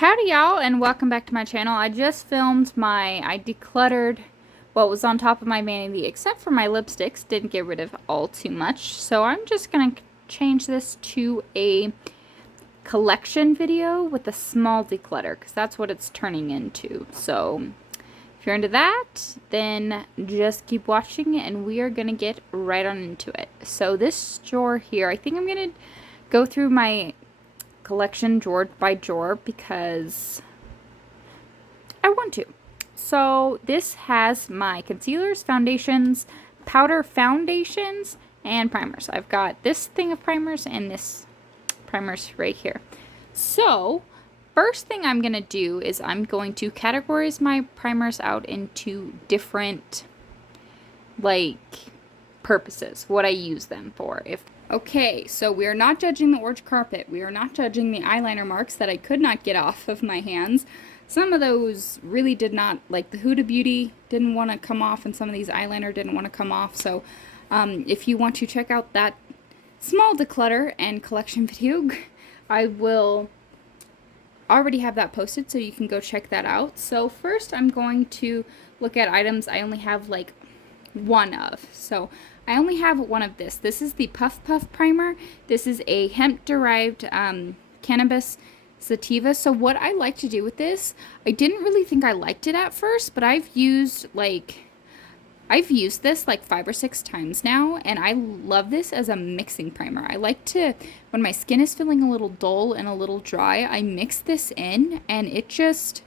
Howdy y'all, and welcome back to my channel. I just filmed I decluttered what was on top of my vanity except for my lipsticks. Didn't get rid of all too much. So I'm just going to change this to a collection video with a small declutter because that's what it's turning into. So if you're into that, then just keep watching and we are going to get right on into it. So this drawer here, I think I'm going to go through my collection drawer by drawer because I want to. So this has my concealers, foundations, powder foundations, and primers. I've got this thing of primers and this primers right here. So first thing I'm going to do is I'm going to categorize my primers out into different purposes, what I use them for. Okay, so we are not judging the orange carpet. We are not judging the eyeliner marks that I could not get off of my hands. Some of those really did not, like the Huda Beauty didn't want to come off, and some of these eyeliner didn't want to come off. So if you want to check out that small declutter and collection video, I will already have that posted, so you can go check that out. So first I'm going to look at items I only have like one of. So I only have one of this. This is the Puff Puff primer. This is a hemp derived cannabis sativa. So what I like to do with this, I didn't really think I liked it at first, but I've used this like 5 or 6 times now, and I love this as a mixing primer. I like to, when my skin is feeling a little dull and a little dry, I mix this in and it's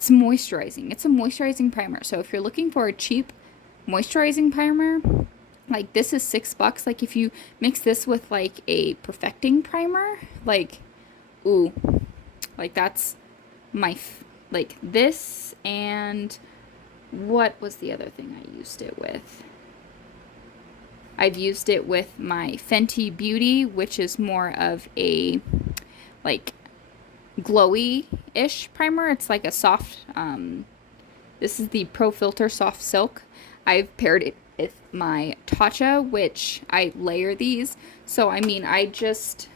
moisturizing. It's a moisturizing primer. So if you're looking for a cheap moisturizing primer, like this is $6. Like if you mix this with like a perfecting primer, ooh, that's my like this. And what was the other thing I used it with? I've used it with my Fenty Beauty, which is more of a glowy-ish primer. It's like a soft this is the Pro Filter Soft Silk. I've paired it with my Tatcha, which I layer these. So I mean, I didn't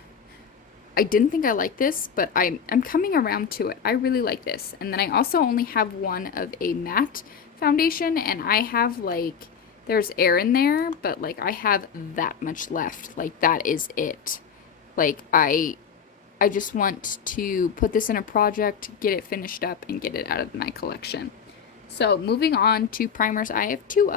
think I liked this, but I'm coming around to it. I really like this. And then I also only have one of a matte foundation, and I have there's air in there, but I have that much left. That is it. I just want to put this in a project, get it finished up, and get it out of my collection. So moving on to primers, I have two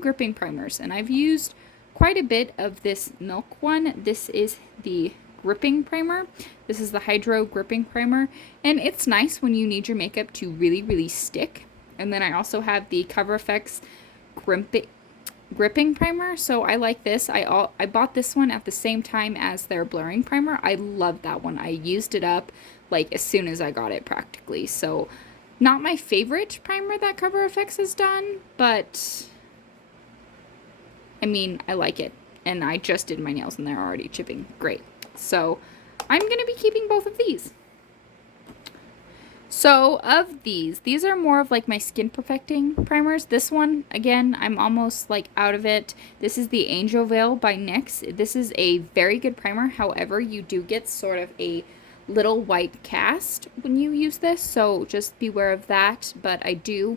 gripping primers, and I've used quite a bit of this milk one. This is the gripping primer. This is the Hydro gripping primer, and it's nice when you need your makeup to really, really stick. And then I also have the Cover FX gripping primer, so I like this. I bought this one at the same time as their blurring primer. I love that one. I used it up as soon as I got it practically. So not my favorite primer that Cover FX has done, but I mean, I like it. And I just did my nails and they're already chipping. Great. So I'm going to be keeping both of these. So of these are more of my skin perfecting primers. This one, again, I'm almost out of it. This is the Angel Veil by NYX. This is a very good primer. However, you do get sort of a little white cast when you use this, so just beware of that. But I do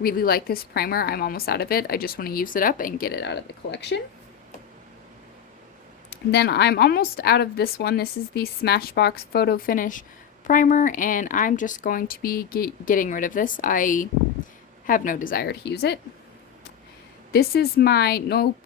really like this primer. I'm almost out of it. I just want to use it up and get it out of the collection. Then I'm almost out of this one. This is the Smashbox Photo Finish primer, and I'm just going to be getting rid of this. I have no desire to use it. This is my No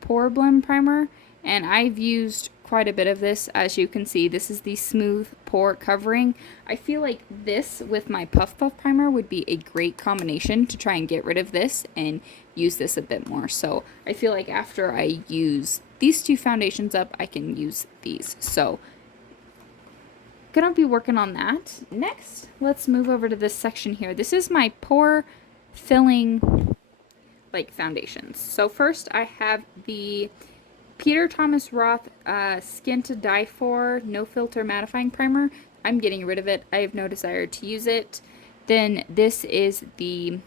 Pore Blem primer, and I've used quite a bit of this. As you can see, this is the Smooth Pore Covering. I feel like this with my Puff Puff primer would be a great combination to try and get rid of this and use this a bit more. So I feel like after I use these two foundations up, I can use these. So gonna be working on that. Next, let's move over to this section here. This is my pore filling foundations. So first I have the Peter Thomas Roth Skin to Die For No Filter Mattifying Primer. I'm getting rid of it. I have no desire to use it. Then this is the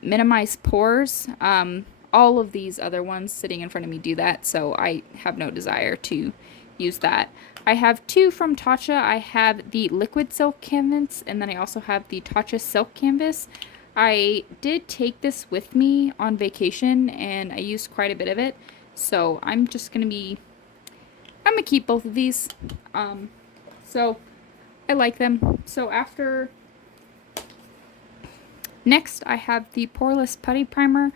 Minimize Pores. All of these other ones sitting in front of me do that, so I have no desire to use that. I have two from Tatcha. I have the Liquid Silk Canvas, and then I also have the Tatcha Silk Canvas. I did take this with me on vacation, and I used quite a bit of it. So I'm just going to keep both of these. So I like them. So next I have the Poreless Putty Primer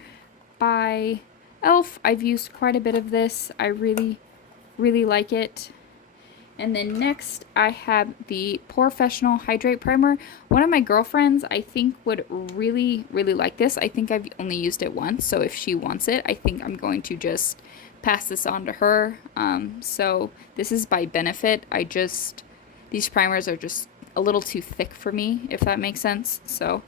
by e.l.f. I've used quite a bit of this. I really, really like it. And then next I have the Porefessional Hydrate Primer. One of my girlfriends I think would really, really like this. I think I've only used it once, so if she wants it, I think I'm going to just pass this on to her. So this is by Benefit. These primers are just a little too thick for me, if that makes sense. So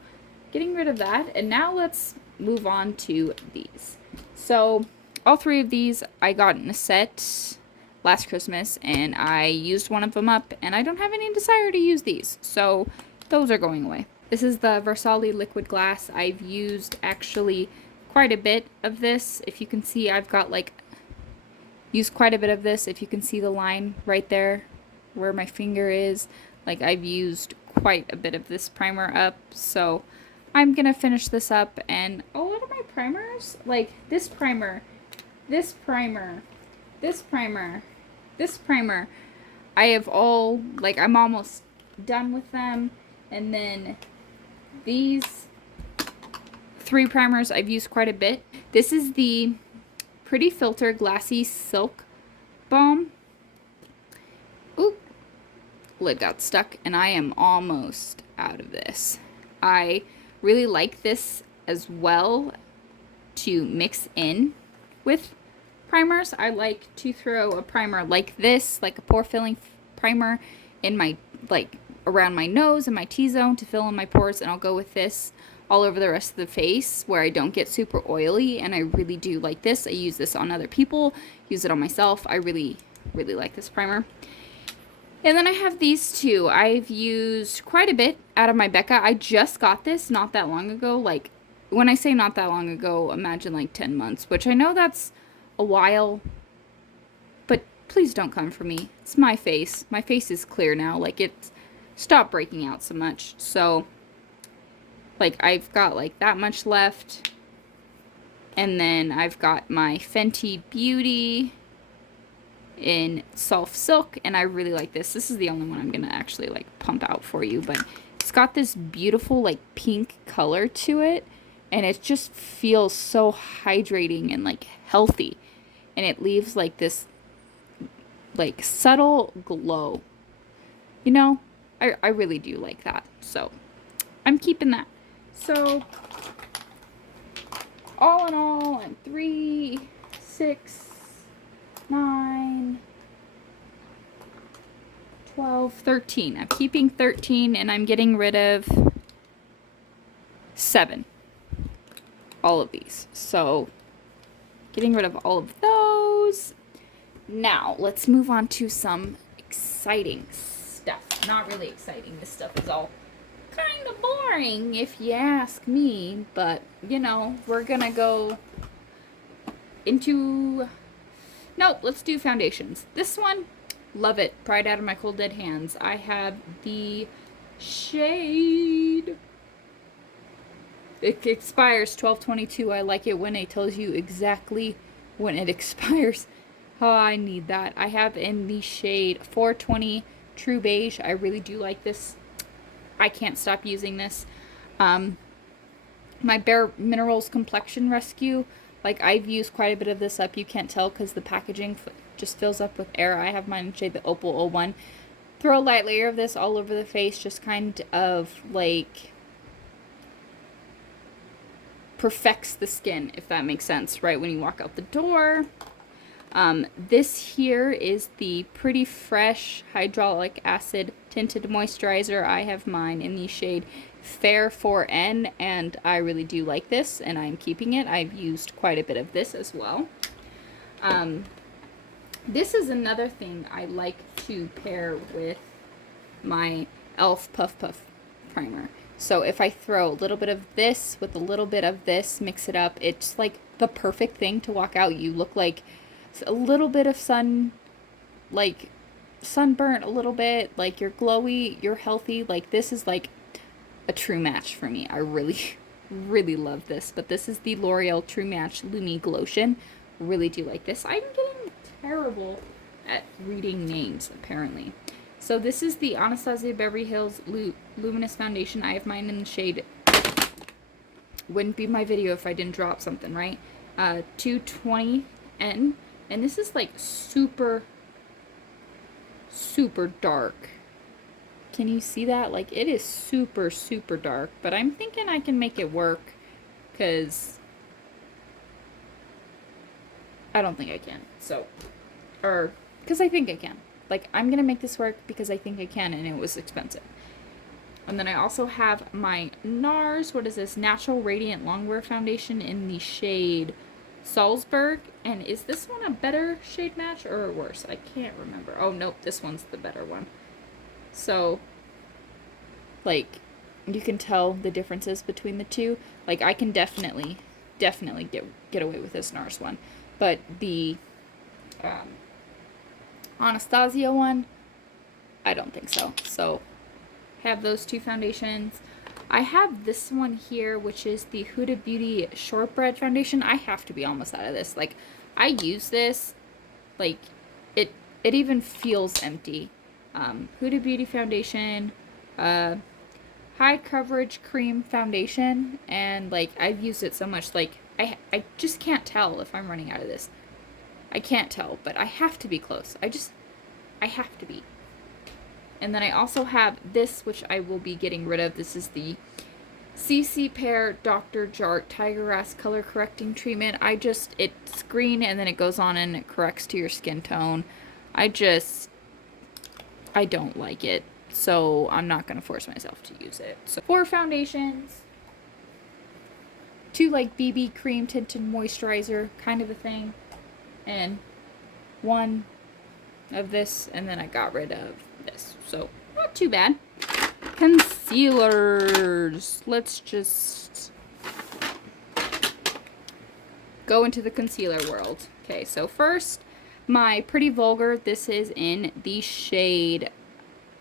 getting rid of that. And now let's move on to these. So all three of these I got in a set last Christmas, and I used one of them up, and I don't have any desire to use these, so those are going away. This is the Versali Liquid Glass. I've used actually quite a bit of this. If you can see, I've got used quite a bit of this. If you can see the line right there where my finger is, I've used quite a bit of this primer up, so I'm gonna finish this up. And a lot of my primers, this primer, this primer, this primer, this primer, I have all, I'm almost done with them. And then these three primers I've used quite a bit. This is the Pretty Filter Glassy Silk Balm. Oop, lid got stuck, and I am almost out of this. I really like this as well to mix in with primers. I like to throw a primer like this, like a pore filling primer, in my around my nose and my T-zone to fill in my pores, and I'll go with this all over the rest of the face where I don't get super oily. And I really do like this. I use this on other people, use it on myself. I really, really like this primer. And then I have these two. I've used quite a bit out of my Becca. I just got this not that long ago. When I say not that long ago, imagine 10 months, which I know that's a while, but please don't come for me. It's my face. My face is clear now. It's stopped breaking out so much. So I've got that much left. And then I've got my Fenty Beauty in Soft Silk, and I really like this. This is the only one I'm gonna actually pump out for you, but it's got this beautiful pink color to it, and it just feels so hydrating and healthy, and it leaves this subtle glow. You know, I really do like that, so I'm keeping that. So all in all, I'm 3, 6, 9, 12, 13. I'm keeping 13, and I'm getting rid of 7. All of these. So getting rid of all of those. Now let's move on to some exciting stuff. Not really exciting. This stuff is all kind of boring if you ask me, but we're gonna go into... No, let's do foundations. This one, love it. Pried out of my cold dead hands. I have the shade... It expires 12/22. I like it when it tells you exactly when it expires. Oh, I need that. I have in the shade 420 True Beige. I really do like this. I can't stop using this. My Bare Minerals Complexion Rescue. I've used quite a bit of this up. You can't tell because the packaging just fills up with air. I have mine in shade the Opal 01. Throw a light layer of this all over the face. Just kind of perfects the skin, if that makes sense, right when you walk out the door. This here is the Pretty Fresh Hydraulic Acid Tinted Moisturizer. I have mine in the shade Fair 4N, and I really do like this, and I'm keeping it. I've used quite a bit of this as well. This is another thing I like to pair with my e.l.f. Puff Puff Primer. So if I throw a little bit of this with a little bit of this, mix it up, it's the perfect thing to walk out. You look like a little bit of sun like sunburnt a little bit, like you're glowy, you're healthy, like this is like a true match for me. I really, really love this. But this is the L'Oreal True Match Lumi Glotion. Really do like this. I'm getting terrible at reading names, apparently. So this is the Anastasia Beverly Hills Luminous Foundation. I have mine in the shade, wouldn't be my video if I didn't drop something, right? 220N. And this is like super, super dark. Can you see that? Like, it is super, super dark. But I'm thinking I can make it work, because I don't think I can. So, or, because I think I can. Like, I'm going to make this work because I think I can, and it was expensive. And then I also have my NARS, what is this? Natural Radiant Longwear Foundation in the shade Salzburg. And is this one a better shade match or worse? I can't remember. Oh, nope, this one's the better one. So, like, you can tell the differences between the two. Like, I can definitely get away with this NARS one. But the Anastasia one, I don't think so. So, have those two foundations. I have this one here, which is the Huda Beauty Shortbread Foundation. I have to be almost out of this. Like, I use this, like, it even feels empty. Huda Beauty Foundation, high coverage cream foundation, and like I've used it so much, like I just can't tell if I'm running out of this. I can't tell, but I have to be close. I have to be. And then I also have this, which I will be getting rid of. This is the CC Pear Dr. Jart Tiger Grass Color Correcting Treatment. It's green and then it goes on and it corrects to your skin tone. I don't like it, so I'm not going to force myself to use it. So 4 foundations, 2 like BB cream tinted moisturizer kind of a thing, and 1 of this, and then I got rid of this. So not too bad. Concealers. Let's just go into the concealer world. Okay, so first, my Pretty Vulgar. This is in the shade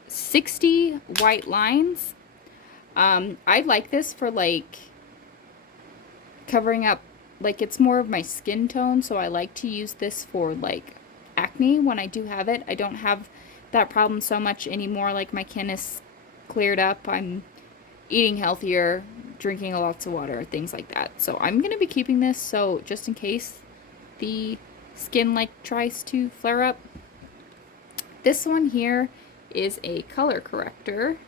60 White Lines. I like this for like covering up, like it's more of my skin tone, so I like to use this for like acne when I do have it. I don't have that problem so much anymore. Like, my skin is cleared up. I'm eating healthier, drinking lots of water, things like that. So I'm going to be keeping this, so just in case the skin like tries to flare up. This one here is a color corrector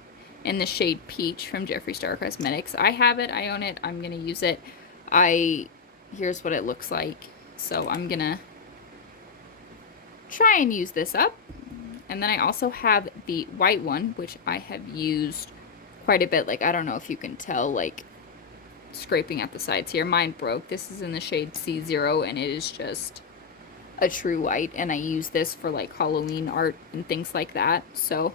in the shade Peach from Jeffree Star Cosmetics. I have it, I own it, I'm going to use it. Here's what it looks like. So I'm going to try and use this up. And then I also have the white one, which I have used quite a bit. Like, I don't know if you can tell, like, scraping at the sides here. Mine broke. This is in the shade C0, and it is just a true white. And I use this for, like, Halloween art and things like that. So,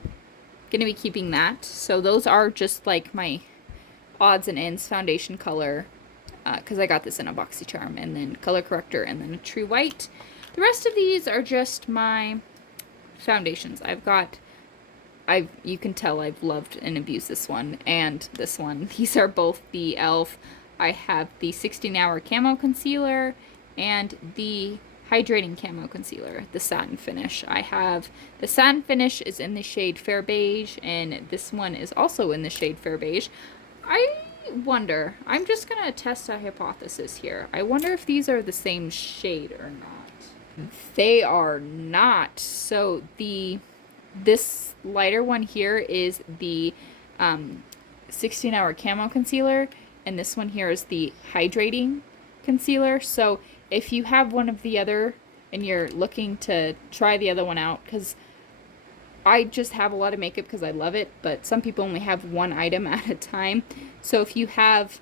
going to be keeping that. So, those are just, like, my odds and ends foundation color. Because I got this in a BoxyCharm. And then color corrector, and then a true white. The rest of these are just my foundations. You can tell I've loved and abused this one and this one. These are both the e.l.f. I have the 16-hour camo concealer and the hydrating camo concealer, the satin finish. I have the satin finish is in the shade Fair Beige, and this one is also in the shade Fair Beige. I wonder, I'm just gonna test a hypothesis here. I wonder if these are the same shade or not. They are not. So this lighter one here is the 16-hour camo concealer, and this one here is the hydrating concealer. So if you have one of the other and you're looking to try the other one out, because I just have a lot of makeup because I love it, but some people only have one item at a time. So if you have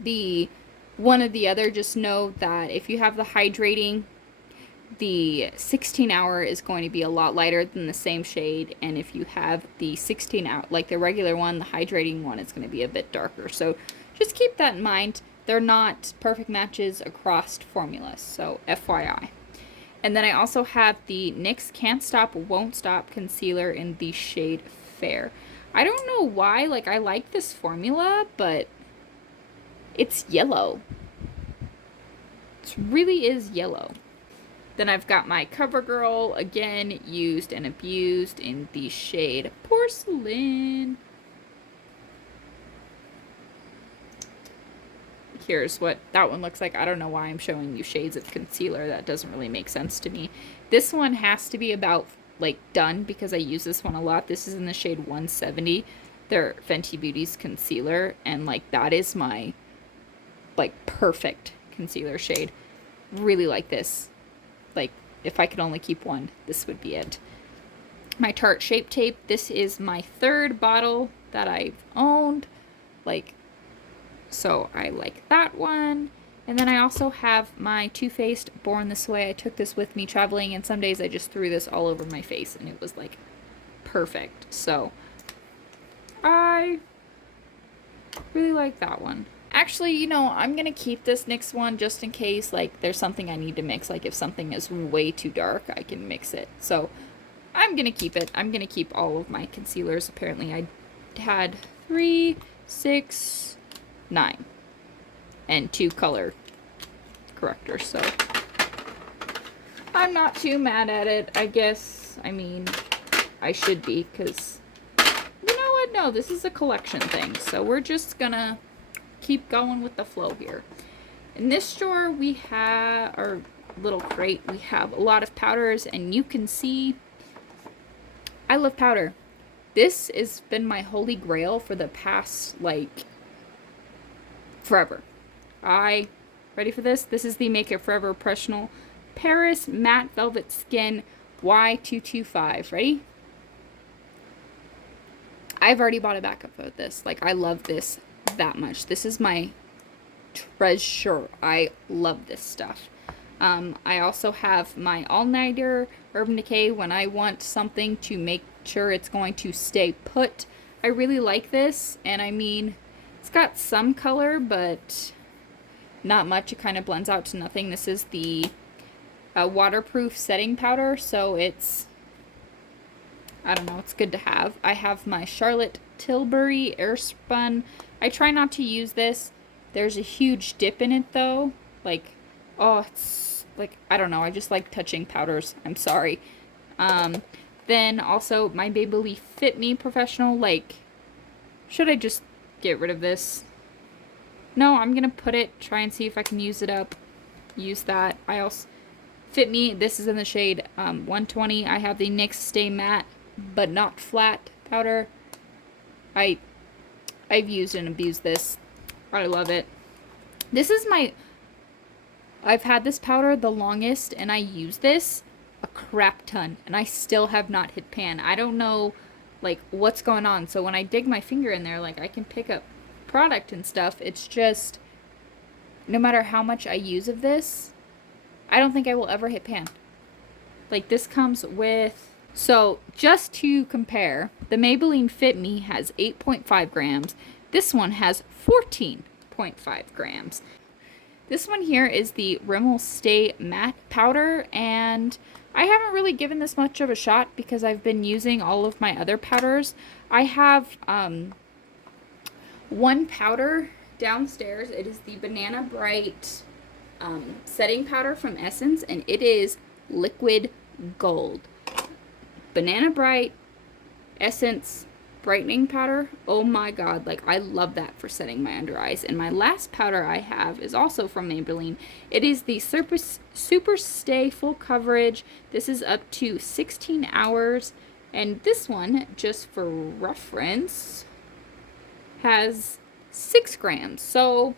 the one or the other, just know that if you have the hydrating, the 16-hour is going to be a lot lighter than the same shade, and if you have the 16-hour, like the regular one, the hydrating one, it's going to be a bit darker. So just keep that in mind. They're not perfect matches across formulas, so FYI. And then I also have the NYX Can't Stop, Won't Stop concealer in the shade Fair. I don't know why, like, I like this formula, but it's yellow. It really is yellow. Then I've got my Covergirl, again, used and abused in the shade Porcelain. Here's what that one looks like. I don't know why I'm showing you shades of concealer. That doesn't really make sense to me. This one has to be about, like, done because I use this one a lot. This is in the shade 170. They're Fenty Beauty's concealer, and, like, that is my, like, perfect concealer shade. Really like this. Like, if I could only keep one, this would be it. My Tarte Shape Tape. This is my third bottle that I've owned. Like, so I like that one. And then I also have my Too Faced Born This Way. I took this with me traveling, and some days I just threw this all over my face, and it was, like, perfect. So I really like that one. Actually, you know, I'm going to keep this NYX one just in case, like, there's something I need to mix. Like, if something is way too dark, I can mix it. So I'm going to keep it. I'm going to keep all of my concealers. Apparently, I had 3, 6, 9, and 2 color correctors. So I'm not too mad at it, I guess. I mean, I should be, because, you know what? No, this is a collection thing. So we're just going to keep going with the flow here. In this drawer we have our little crate. We have a lot of powders, and you can see I love powder. This has been my holy grail for the past, like, forever. Ready for this? This is the Make It Forever Professional Paris Matte Velvet Skin Y225. Ready? I've already bought a backup of this. Like, I love this that much. This is my treasure. I love this stuff. I also have my all-nighter Urban Decay when I want something to make sure it's going to stay put. I really like this, and I mean, it's got some color, but not much. It kind of blends out to nothing. This is the waterproof setting powder, so it's, I don't know, it's good to have. I have my Charlotte Tilbury Airspun. I try not to use this. There's a huge dip in it, though. Like, oh, it's, like, I don't know. I just like touching powders. I'm sorry. Then also my Beverly Fit Me Professional. Like, should I just get rid of this? No, I'm going to put it, try and see if I can use it up. Use that. I also, Fit Me, this is in the shade 120. I have the NYX Stay Matte But Not Flat powder. I've used and abused this. I love it. This is I've had this powder the longest, and I use this a crap ton, and I still have not hit pan. I don't know, like, what's going on. So when I dig my finger in there, like, I can pick up product and stuff. It's just, no matter how much I use of this, I don't think I will ever hit pan. Like, this comes with, so just to compare, the Maybelline Fit Me has 8.5 grams. This one has 14.5 grams. This one here is the Rimmel Stay Matte Powder, and I haven't really given this much of a shot because I've been using all of my other powders. I have one powder downstairs. It is the Banana Bright setting powder from Essence, and it is liquid gold. Banana Bright Essence brightening powder. Oh my god, like, I love that for setting my under eyes. And my last powder I have is also from Maybelline. It is the Super Stay Full Coverage. This is up to 16 hours, and this one, just for reference, has 6 grams, so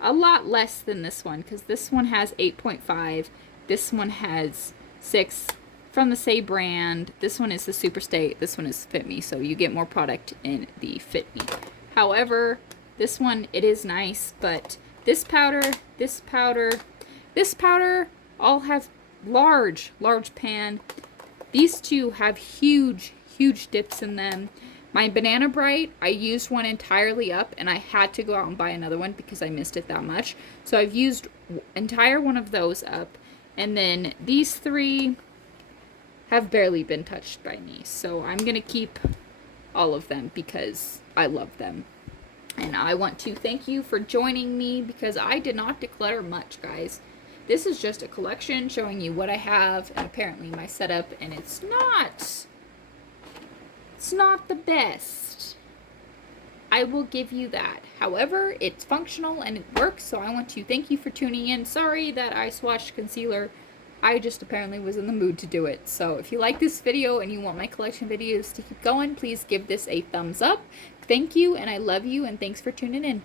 a lot less than this one, because this one has 8.5, this one has 6, from the same brand. This one is the Super Stay, this one is Fit Me, so you get more product in the Fit Me. However, this one, it is nice, but this powder, all have large pan. These two have huge dips in them. My Banana Bright, I used one entirely up, and I had to go out and buy another one because I missed it that much. So I've used entire one of those up. And then these three have barely been touched by me. So I'm going to keep all of them because I love them. And I want to thank you for joining me because I did not declutter much, guys. This is just a collection showing you what I have and apparently my setup, and it's not the best. I will give you that. However, it's functional and it works, so I want to thank you for tuning in. Sorry that I swatched concealer. I just apparently was in the mood to do it. So if you like this video and you want my collection videos to keep going, please give this a thumbs up. Thank you, and I love you, and thanks for tuning in.